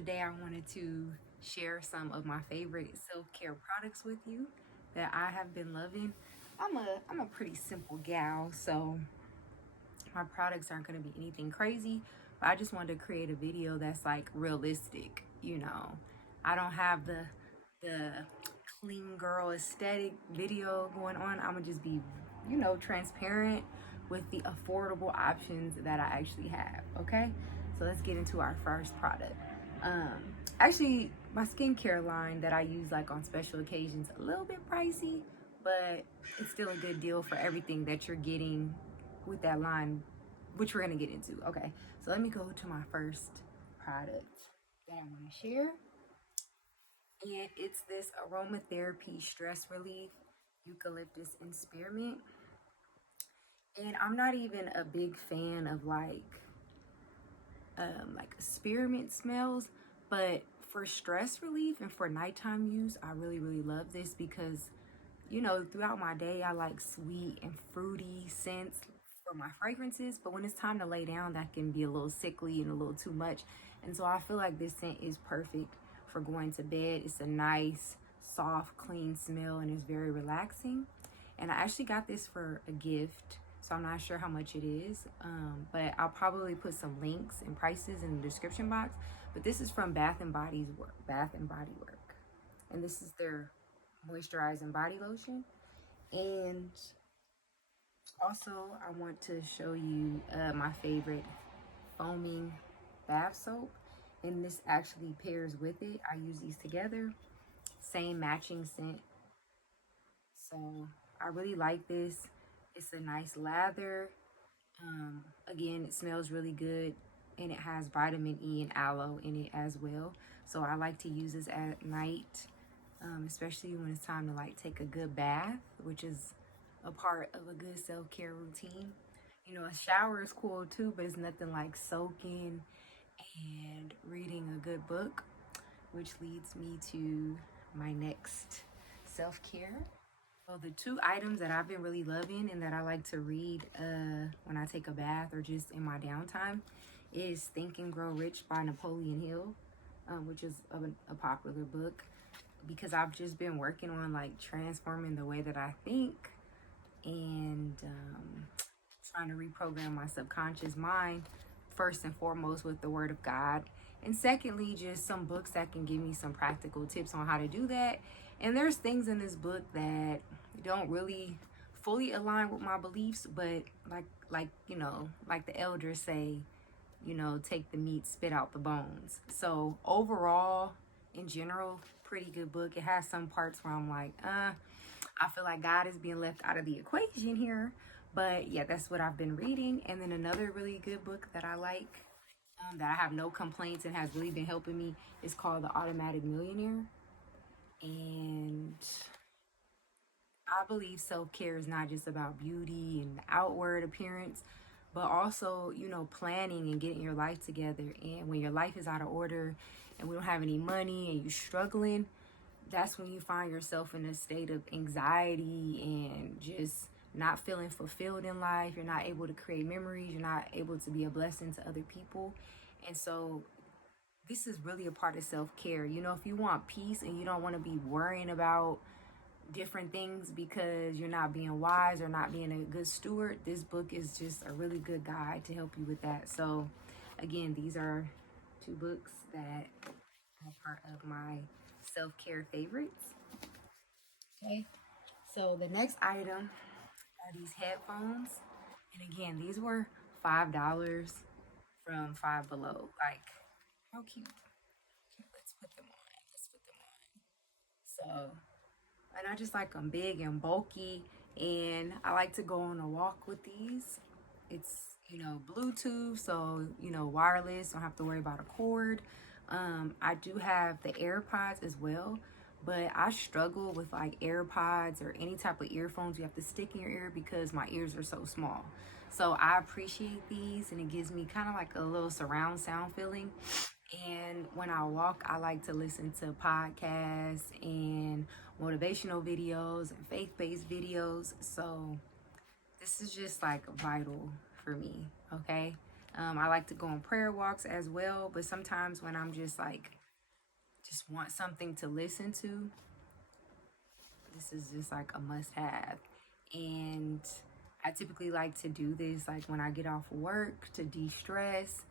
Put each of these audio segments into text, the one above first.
today I wanted to share some of my favorite self-care products with you that I have been loving. I'm a pretty simple gal, so my products aren't going to be anything crazy, but I just wanted to create a video that's like realistic, you know. I don't have the clean girl aesthetic video going on. I'm going to just be, transparent with the affordable options that I actually have, okay? So let's get into our first product. Actually, my skincare line that I use like on special occasions, a little bit pricey, but it's still a good deal for everything that you're getting with that line, which we're gonna get into. Okay, so let me go to my first product that I want to share, and it's this aromatherapy stress relief eucalyptus and spearmint. And I'm not even a big fan of like spearmint smells, but for stress relief and for nighttime use, I really love this because throughout my day, I like sweet and fruity scents for my fragrances, but when it's time to lay down, that can be a little sickly and a little too much. And so I feel like this scent is perfect for going to bed. It's a nice, soft, clean smell and it's very relaxing. And I actually got this for a gift, so I'm not sure how much it is, but I'll probably put some links and prices in the description box. But this is from Bath and Body Work, and this is their moisturizing body lotion. And also I want to show you my favorite foaming bath soap, and this actually pairs with it. I use these together, same matching scent. So I really like this. It's a nice lather. Again, it smells really good, and it has vitamin E and aloe in it as well. So I like to use this at night, especially when it's time to like take a good bath, which is a part of a good self-care routine. A shower is cool too, but it's nothing like soaking and reading a good book, which leads me to my next self-care. So the two items that I've been really loving and that I like to read when I take a bath or just in my downtime is Think and Grow Rich by Napoleon Hill, which is a popular book, because I've just been working on like transforming the way that I think and trying to reprogram my subconscious mind, first and foremost with the Word of God, and secondly just some books that can give me some practical tips on how to do that. And there's things in this book that don't really fully align with my beliefs, but like the elders say, take the meat, spit out the bones. So overall, in general, pretty good book. It has some parts where I'm like, I feel like God is being left out of the equation here. But yeah, that's what I've been reading. And then another really good book that I like, that I have no complaints and has really been helping me, is called The Automatic Millionaire. And I believe self-care is not just about beauty and outward appearance, but also, planning and getting your life together. And when your life is out of order and we don't have any money and you're struggling, that's when you find yourself in a state of anxiety and just not feeling fulfilled in life. You're not able to create memories. You're not able to be a blessing to other people. And so this is really a part of self-care. If you want peace and you don't want to be worrying about different things because you're not being wise or not being a good steward, this book is just a really good guide to help you with that. So again, these are two books that are part of my self-care favorites. Okay, so the next item are these headphones, and again, these were $5 from Five Below. Like, how cute. Let's put them on. So, and I just like them big and bulky, and I like to go on a walk with these. It's Bluetooth, so wireless, don't have to worry about a cord. I do have the AirPods as well, but I struggle with like AirPods or any type of earphones you have to stick in your ear because my ears are so small. So I appreciate these, and it gives me kind of like a little surround sound feeling. And when I walk, I like to listen to podcasts and motivational videos and faith-based videos. So this is just like vital for me, okay? I like to go on prayer walks as well, but sometimes when I'm just like, just want something to listen to, this is just like a must have. And I typically like to do this like when I get off work to de-stress.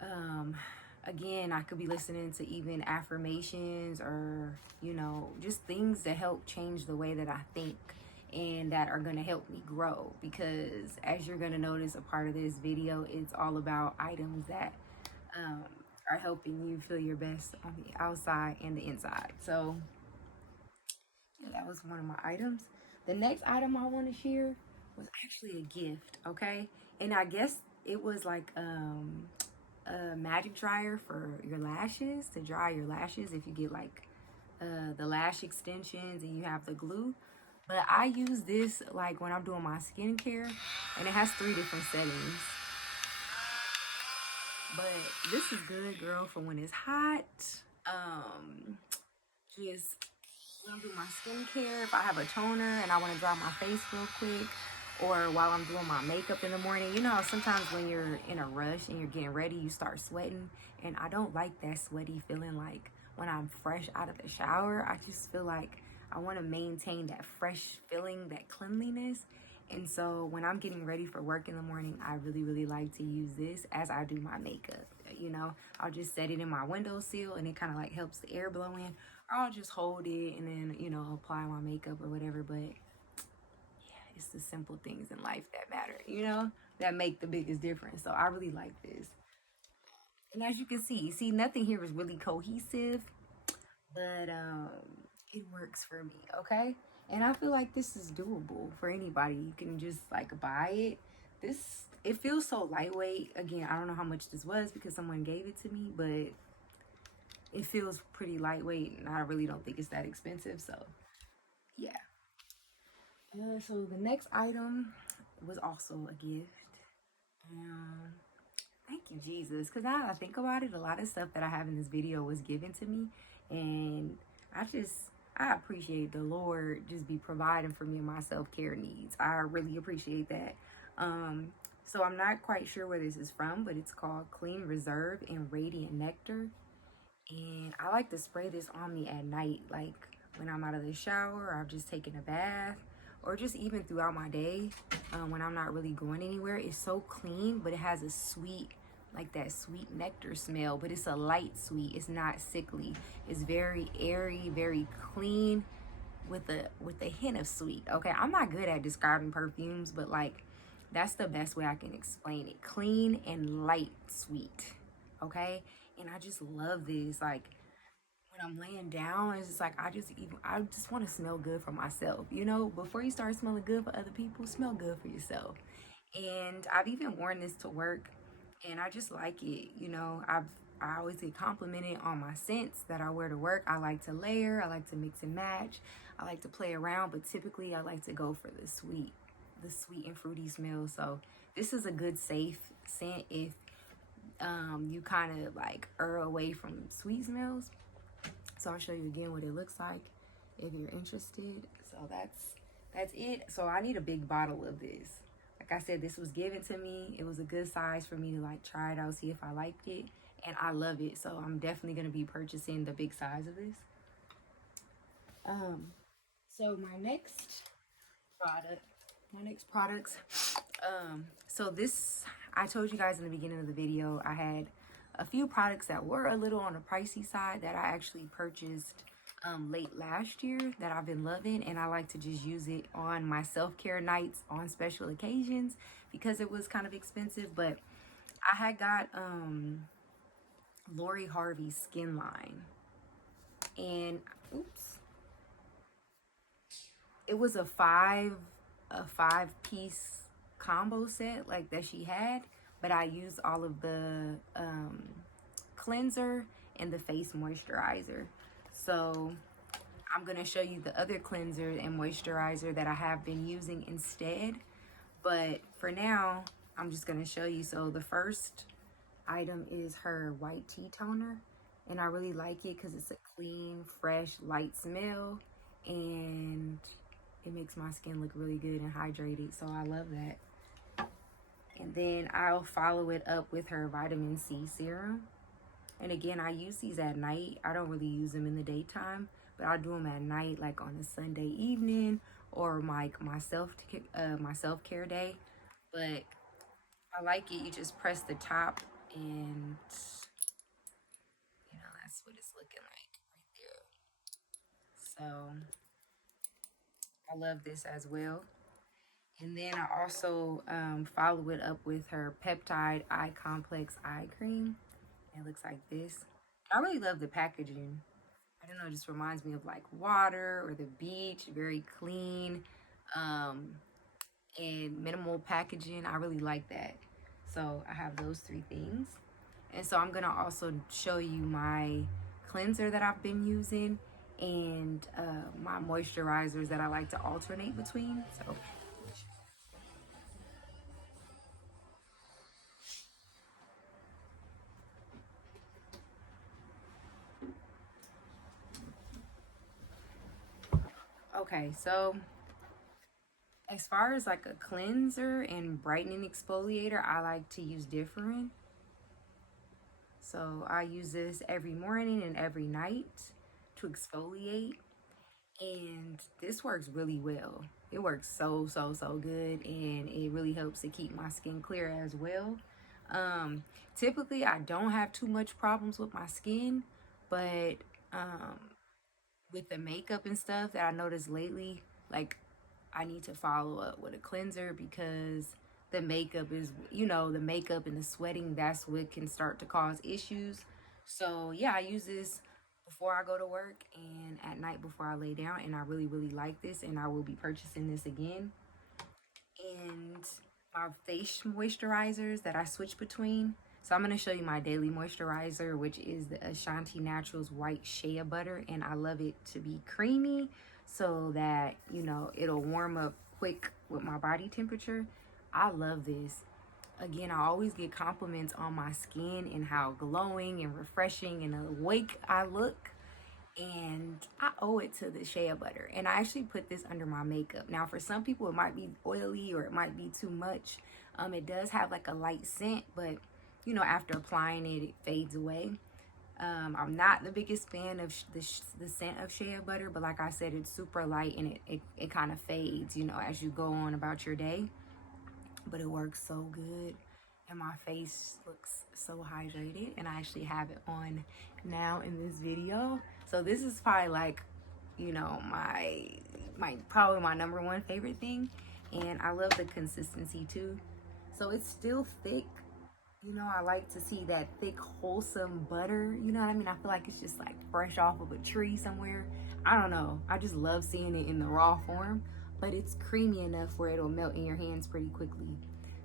Um, Again, I could be listening to even affirmations or, you know, just things that help change the way that I think and that are going to help me grow. Because as you're going to notice, a part of this video, it's all about items that um, are helping you feel your best on the outside and the inside. So yeah, that was one of my items. The next item I want to share was actually a gift, okay? And I guess it was like a magic dryer for your lashes, to dry your lashes if you get like the lash extensions and you have the glue. But I use this like when I'm doing my skincare, and it has 3 different settings. But this is good, girl, for when it's hot. Just when I'm doing my skincare, if I have a toner and I want to dry my face real quick, or while I'm doing my makeup in the morning. You know, sometimes when you're in a rush and you're getting ready, you start sweating, and I don't like that sweaty feeling. Like when I'm fresh out of the shower, I just feel like I want to maintain that fresh feeling, that cleanliness. And so when I'm getting ready for work in the morning, I really like to use this as I do my makeup. You know, I'll just set it in my windowsill and it kind of like helps the air blow in, or I'll just hold it and then, you know, apply my makeup or whatever. But it's the simple things in life that matter, you know, that make the biggest difference. So I really like this. And as you can see, nothing here is really cohesive, but it works for me, okay? And I feel like this is doable for anybody. You can just like buy it. It feels so lightweight. Again, I don't know how much this was because someone gave it to me, but it feels pretty lightweight, and I really don't think it's that expensive. So yeah. So the next item was also a gift. Thank you, Jesus. Because now that I think about it, a lot of stuff that I have in this video was given to me. And I appreciate the Lord just be providing for me and my self-care needs. I really appreciate that. So I'm not quite sure where this is from, but it's called Clean Reserve and Radiant Nectar. And I like to spray this on me at night, like when I'm out of the shower, or I've just taken a bath, or just even throughout my day when I'm not really going anywhere. It's so clean, but it has a sweet, like that sweet nectar smell, but it's a light sweet. It's not sickly. It's very airy, very clean with a hint of sweet. Okay, I'm not good at describing perfumes, but like that's the best way I can explain it. Clean and light sweet. Okay, and I just love this. Like when I'm laying down, it's just like I just want to smell good for myself. You know, before you start smelling good for other people, smell good for yourself. And I've even worn this to work, and I just like it. You know, I always get complimented on my scents that I wear to work. I like to layer, I like to mix and match, I like to play around, but typically I like to go for the sweet and fruity smell. So this is a good safe scent if you kind of like err away from sweet smells. So I'll show you again what it looks like if you're interested. So that's it. So I need a big bottle of this. Like I said, this was given to me. It was a good size for me to like try it out, see if I liked it, and I love it. So I'm definitely gonna be purchasing the big size of this. So my next products. So this, I told you guys in the beginning of the video, I had a few products that were a little on the pricey side that I actually purchased late last year that I've been loving, and I like to just use it on my self-care nights on special occasions because it was kind of expensive. But I had got Lori Harvey's Skin Line, and it was a five piece combo set like that she had, but I used all of the cleanser and the face moisturizer. So I'm gonna show you the other cleanser and moisturizer that I have been using instead, but for now I'm just gonna show you. So the first item is her white tea toner, and I really like it because it's a clean, fresh, light smell, and it makes my skin look really good and hydrated, so I love that. And then I'll follow it up with her vitamin C serum. And again, I use these at night. I don't really use them in the daytime, but I do them at night, like on a Sunday evening or my self-care day. But I like it. You just press the top, and that's what it's looking like right there. So I love this as well. And then I also follow it up with her peptide eye complex eye cream. It looks like this. I really love the packaging. I don't know, it just reminds me of like water or the beach. Very clean, and minimal packaging. I really like that. So I have those three things. And so I'm gonna also show you my cleanser that I've been using, and my moisturizers that I like to alternate between. So okay, so as far as like a cleanser and brightening exfoliator, I like to use Differin. So I use this every morning and every night to exfoliate, and this works really well. It works so good, and it really helps to keep my skin clear as well. Typically I don't have too much problems with my skin, but with the makeup and stuff that I noticed lately, like I need to follow up with a cleanser, because the makeup is, the makeup and the sweating, that's what can start to cause issues. So yeah, I use this before I go to work and at night before I lay down, and I really like this, and I will be purchasing this again. And my face moisturizers that I switch between. So I'm going to show you my daily moisturizer, which is the Ashanti Naturals White Shea Butter, and I love it to be creamy so that, it'll warm up quick with my body temperature. I love this. Again, I always get compliments on my skin and how glowing and refreshing and awake I look. And I owe it to the shea butter. And I actually put this under my makeup. Now, for some people, it might be oily or it might be too much. It does have like a light scent, but after applying it, it fades away. I'm not the biggest fan of the scent of shea butter, but like I said, it's super light, and it kind of fades, as you go on about your day. But it works so good, and my face looks so hydrated, and I actually have it on now in this video. So this is probably like, my probably my number one favorite thing, and I love the consistency too. So it's still thick. I like to see that thick, wholesome butter. You know what I mean? I feel like it's just like fresh off of a tree somewhere. I don't know. I just love seeing it in the raw form, but it's creamy enough where it'll melt in your hands pretty quickly.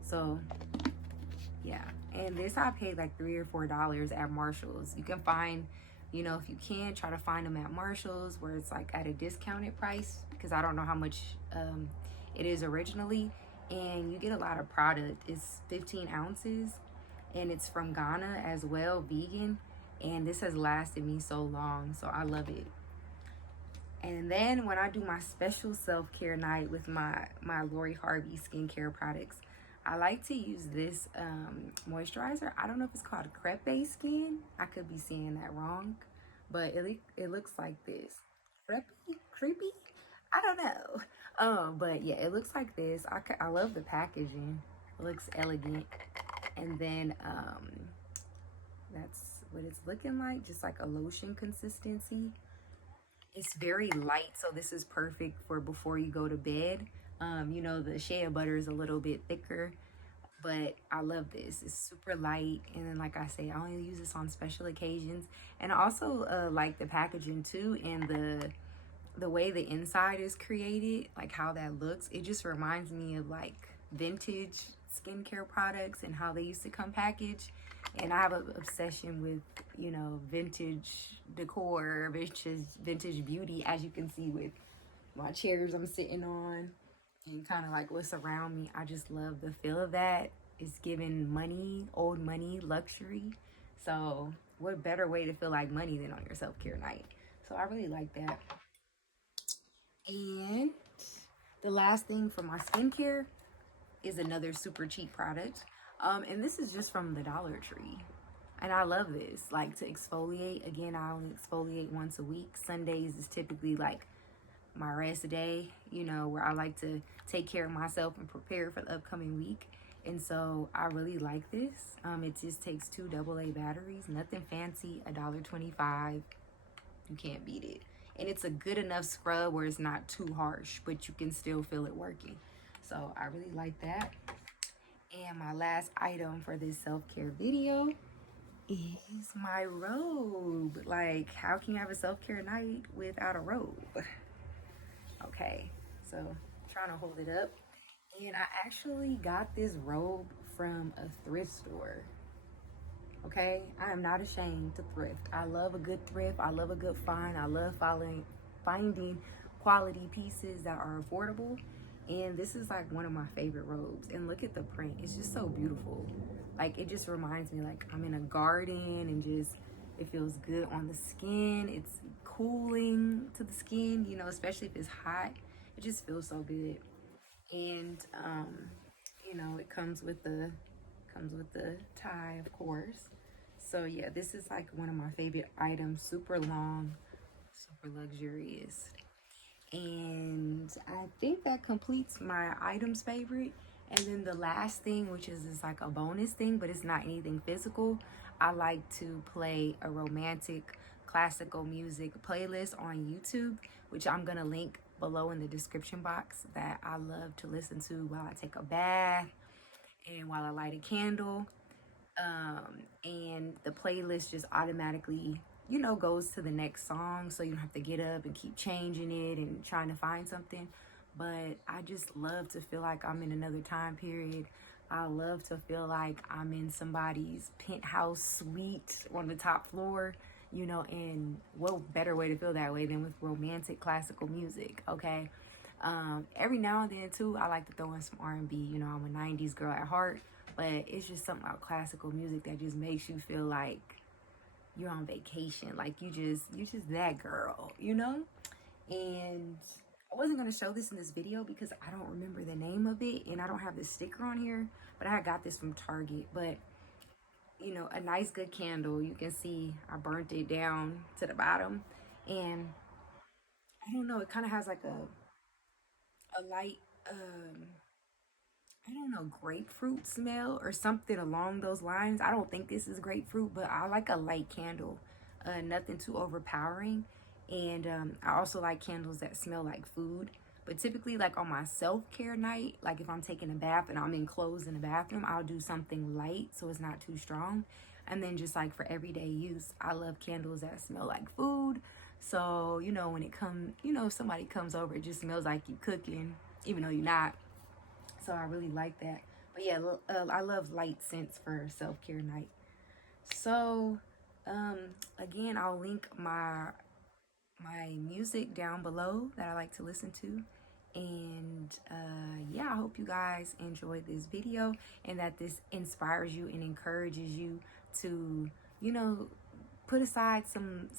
So yeah, and this I paid like $3 or $4 at Marshall's. You can find, if you can, try to find them at Marshall's where it's like at a discounted price, because I don't know how much it is originally. And you get a lot of product. It's 15 ounces, and it's from Ghana as well, vegan, and this has lasted me so long, so I love it. And then when I do my special self-care night with my Lori Harvey skincare products, I like to use this moisturizer. I don't know if it's called Crepe Skin. I could be saying that wrong, but it looks like this. Creepy? I don't know. But yeah, it looks like this. I love the packaging. It looks elegant. And then that's what it's looking like, just like a lotion consistency. It's very light, so this is perfect for before you go to bed. The shea butter is a little bit thicker, but I love this. It's super light, and then like I say, I only use this on special occasions. And I also like the packaging too, and the way the inside is created, like how that looks. It just reminds me of like vintage skincare products and how they used to come packaged. And I have an obsession with, vintage decor, vintage beauty, as you can see with my chairs I'm sitting on and kind of like what's around me. I just love the feel of that. It's giving money, old money, luxury. So what better way to feel like money than on your self-care night? So I really like that. And the last thing for my skincare, is another super cheap product. And this is just from the Dollar Tree. And I love this. Like, to exfoliate, again, I only exfoliate once a week. Sundays is typically like my rest day, you know, where I like to take care of myself and prepare for the upcoming week. And so I really like this. It just takes 2 AA batteries, nothing fancy, $1.25. You can't beat it. And it's a good enough scrub where it's not too harsh, but you can still feel it working. So I really like that. And my last item for this self-care video is my robe. Like, how can you have a self-care night without a robe? Okay, so I'm trying to hold it up. And I actually got this robe from a thrift store. Okay, I am not ashamed to thrift. I love a good thrift. I love a good find. I love finding quality pieces that are affordable. And this is like one of my favorite robes. And look at the print. It's just so beautiful. Like, it just reminds me like I'm in a garden, and just it feels good on the skin. It's cooling to the skin, you know, especially if it's hot. It just feels so good. And you know, it comes with the tie, of course. So yeah, this is like one of my favorite items. Super long, super luxurious. And I think that completes my items favorite. And then the last thing, which is like a bonus thing, but it's not anything physical, I like to play a romantic classical music playlist on YouTube, which I'm gonna link below in the description box, that I love to listen to while I take a bath and while I light a candle. And the playlist just automatically, you know, goes to the next song, so you don't have to get up and keep changing it and trying to find something. But I just love to feel like I'm in another time period. I love to feel like I'm in somebody's penthouse suite on the top floor, you know. And what better way to feel that way than with romantic classical music? Okay. Every now and then too, I like to throw in some R&B. You know, I'm a 90s girl at heart, but it's just something about classical music that just makes you feel like you're on vacation. Like, you just that girl, you know. And I wasn't going to show this in this video because I don't remember the name of it, and I don't have this sticker on here, but I got this from Target. But, you know, a nice good candle. You can see I burnt it down to the bottom, and I don't know, it kind of has like a light, I don't know, grapefruit smell or something along those lines. I don't think this is grapefruit, but I like a light candle, nothing too overpowering. And I also like candles that smell like food. But typically, like on my self-care night, like if I'm taking a bath and I'm enclosed in the bathroom, I'll do something light so it's not too strong. And then just like for everyday use, I love candles that smell like food. So, you know, when it comes, you know, if somebody comes over, it just smells like you cooking, even though you're not. So I really like that. But yeah, I love light scents for self-care night. So again, I'll link my music down below that I like to listen to. And yeah, I hope you guys enjoyed this video, and that this inspires you and encourages you to, you know, put aside some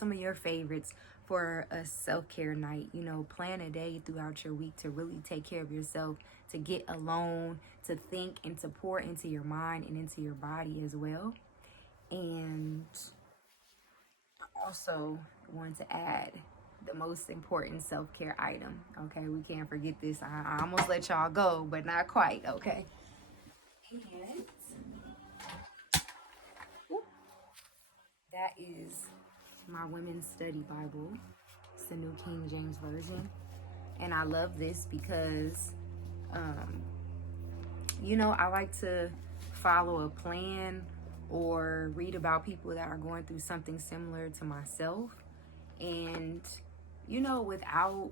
of your favorites for a self-care night. You know, plan a day throughout your week to really take care of yourself, to get alone, to think, and to pour into your mind and into your body as well. And I also want to add the most important self-care item. Okay, we can't forget this. I almost let y'all go, but not quite. Okay, and that is my women's study Bible. It's the New King James Version. And I love this because, you know, I like to follow a plan or read about people that are going through something similar to myself. And, you know, I feel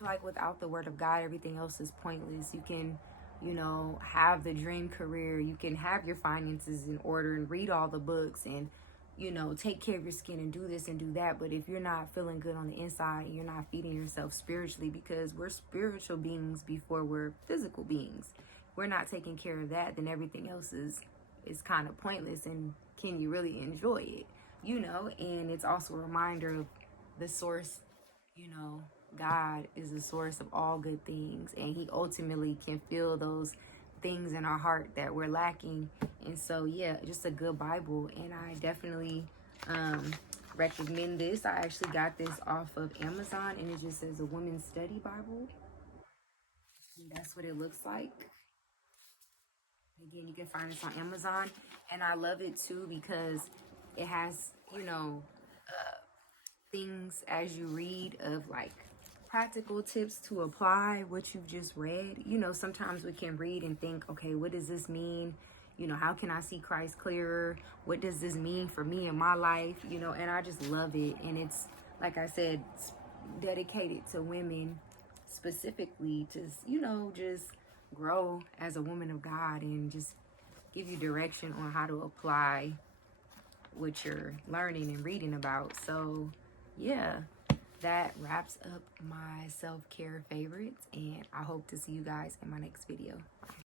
like without the word of God, everything else is pointless. You can, you know, have the dream career, you can have your finances in order and read all the books and, you know, take care of your skin and do this and do that. But if you're not feeling good on the inside, you're not feeding yourself spiritually, because we're spiritual beings before we're physical beings. We're not taking care of that, then everything else is kind of pointless. And can you really enjoy it? You know, and it's also a reminder of the source, you know, God is the source of all good things, and he ultimately can fill those things in our heart that we're lacking. And so yeah, just a good Bible, and I definitely recommend this. I actually got this off of Amazon, and it just says a women's study Bible, and that's what it looks like. Again, you can find this on Amazon, and I love it too because it has, you know, things as you read of like practical tips to apply what you've just read. You know, sometimes we can read and think, okay, what does this mean? You know, how can I see Christ clearer? What does this mean for me in my life? You know, and I just love it. And it's, like I said, dedicated to women specifically to, you know, just grow as a woman of God and just give you direction on how to apply what you're learning and reading about. So yeah, that wraps up my self-care favorites, and I hope to see you guys in my next video. Bye.